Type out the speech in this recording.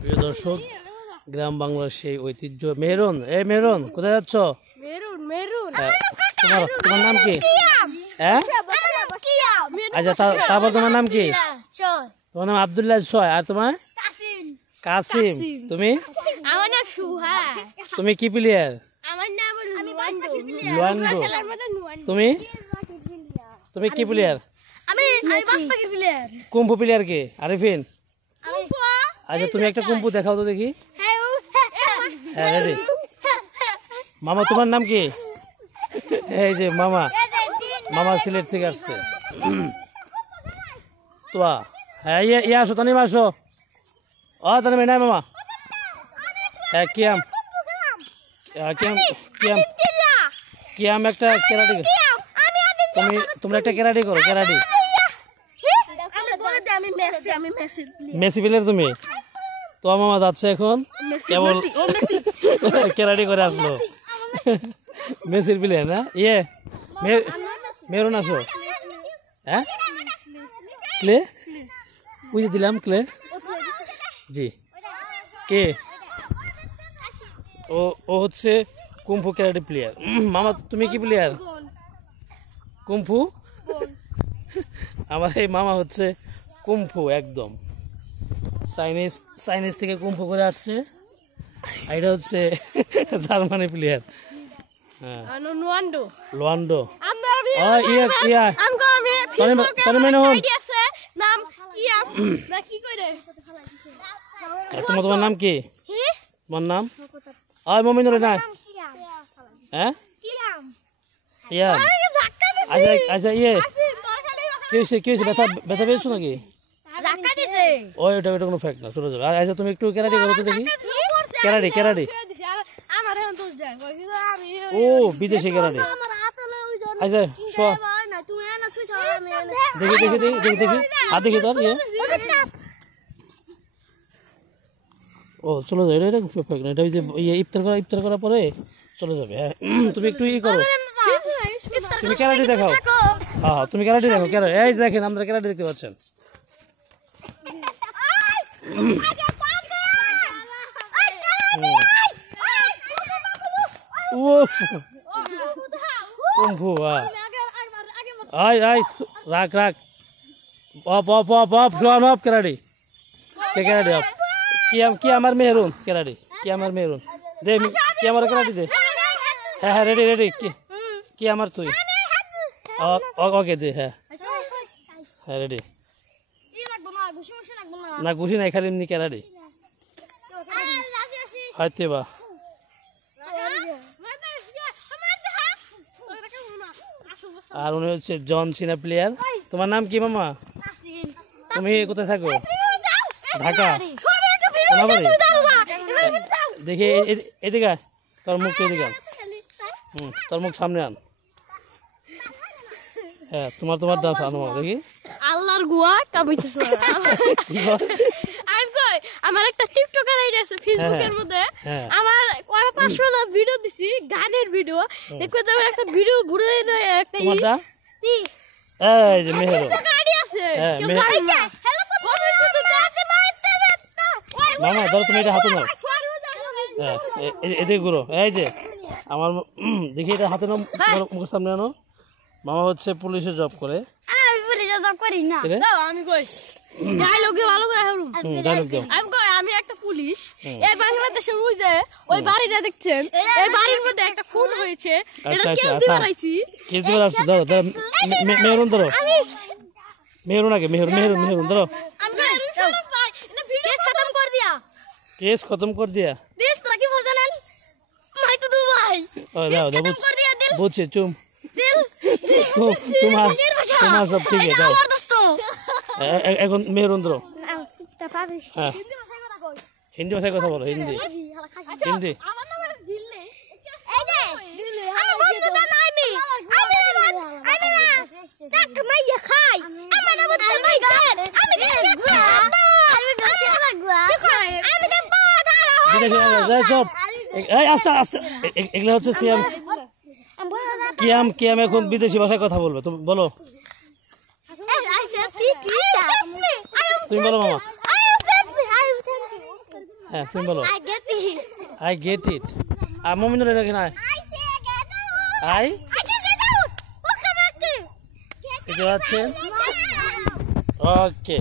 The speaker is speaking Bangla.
প্রিয় দর্শক, গ্রাম বাংলার সেই ঐতিহ্য। মেহরুন, এই মেহরুন কোথায় যাচ্ছ? তোমার নাম কি? আচ্ছা, তারপর তোমার নাম কি? তোমার নাম আব্দুল্লাহ ছয়। আর তোমার? কাসিম। তুমি? তুমি কি প্লেয়ার? লুয়ান্ডো। তুমি? তুমি কি প্লেয়ার? কুম্ফু প্লেয়ার কে? আরিফিন। আচ্ছা, তুমি একটা কুম্ফু দেখাও তো দেখি। হ্যাঁ, রেডি। মামা, তোমার নাম কি? এই যে মামা, মামা সিলেট থেকে আসছে। তোয়া, হ্যাঁ ইয়ে আসো, তানিম আসো। তানিম নাই মামা। হ্যাঁ, কিয়াম কিয়াম কিয়াম কিয়াম একটা কেরাটি। তোমরা একটা কেরাটি করো, কেরাটি। মেসি প্লেয়ার তুমি? তো মামা যাচ্ছে এখন, কেবল কেরাটি করে আসলো। মেসির প্লেয়ার না? ইয়ে মেরুন আসো। হ্যাঁ, ক্লে বুঝে দিলাম। ক্লে জি, কে? ও হচ্ছে কুম্ফু ক্যারাটে প্লেয়ার। মামা, তুমি কি প্লেয়ার? কুম্ফু। আমার এই মামা হচ্ছে কুম্ফু, একদম চাইনিজ থেকে কুম্ফু করে আসছে। এটা হচ্ছে জার্মানি প্লেয়ার। হ্যাঁ, লুয়ান্ডো। তোমার নাম কি? তোমার নাম? মমিনুর না? হ্যাঁ, আচ্ছা, ইয়ে কি হয়েছে? ব্যথা পেয়েছো নাকি? ওটা কোনো ফ্যাক্ট না, চলে যাবে। আচ্ছা, তুমি একটু ক্যারাটি করো তো দেখি। ক্যারাটি। ও, বিদেশি ক্যারাটি। আচ্ছা, দেখি আর দেখি তোর ইয়ে। ও, চলে যাবে। এটা ফ্যাক্ট না, এটা ওই যে ইফতার করার পরে চলে যাবে। হ্যাঁ, তুমি একটু ই করো, তুমি ক্যারাটি দেখাও। হ্যাঁ, তুমি ক্যারাটি দেখো। এই দেখেন, আমরা ক্যারাটি দেখতে পাচ্ছেন। কুম্ফু, রাখ। অফ কেরাডি। কেরাডি অফ। কি আমার মেহরুন কেরাডি? কি আমার মেহরুন দে, কি আমার কেরাডি দে। হ্যাঁ, রেডি। কি আমার তুই? ওকে দে। হ্যাঁ, রেডি। না, ঘুষি নাই, খালি এমনি কেরাডি হয়তো বা। আর উনি হচ্ছে জন সিনা প্লেয়ার। তোমার নাম কি মামা? তুমি কোথায় থাকো? ঢাকা। দেখি এদিকে, তোর মুখটা এদিকে। তোর মুখ সামনে আন। হ্যাঁ, তোমার ডান্স আনো দেখি। আল্লাহর গুয়া কামাইতেছ। আমার একটা টিকটকার আইডি আছে ফেসবুকের মধ্যে। আমার 500 ভিডিও দিছি, গানের ভিডিও। দেখো তো একটা ভিডিও ঘুরে একটা তোমারটা এই যে মেহের গাড়ি আছে। কেউ জানে না। মামা, ধরো তুমি এটা হাতে নাও। হ্যাঁ, এদিকে ঘুরো। এই যে আমার দেখি, এটা হাতে নাও, মুখের সামনে আনো। মামা হচ্ছে পুলিশে জব করে। আমি পুলিশে জব করি না। দাও আমি কই ডায়লগে ভালো করে হারুম। ডায়লগ দাও। আমি কই আমি একটা পুলিশ। এই বাংলাদেশের ওই বাড়িটা দেখছেন, এই বাড়ির মধ্যে একটা খুন হয়েছে। এটা কেস দিবার আইছি। ধরো মেহরুন ধরো। মেহরুন আগে, মেহরুন ধরো। আমি ভাই এটা ভিডিও খতম কর দিয়া। কেস খতম কর দিয়া। দেশ কি বুঝালেন? ভাই তো ভাই। দাও বুঝছি। তোমার সব ঠিক আছে। এখন মেহরুন ধরো। হ্যাঁ, হিন্দি ভাষায় কথা বলো। হিন্দি। আমার নাম দিল্লি। আস্তে এগুলো হচ্ছে কিয়াম এখন বিদেশি ভাষায় কথা বলবে। তুমি বলো, তুমি বলো মামা। হ্যাঁ তুমি বলো I get it. I get it আর মমিনুল এটা কি না I say get out. আই I can get out. What come back to? বুঝতে পারছেন Get out. ওকে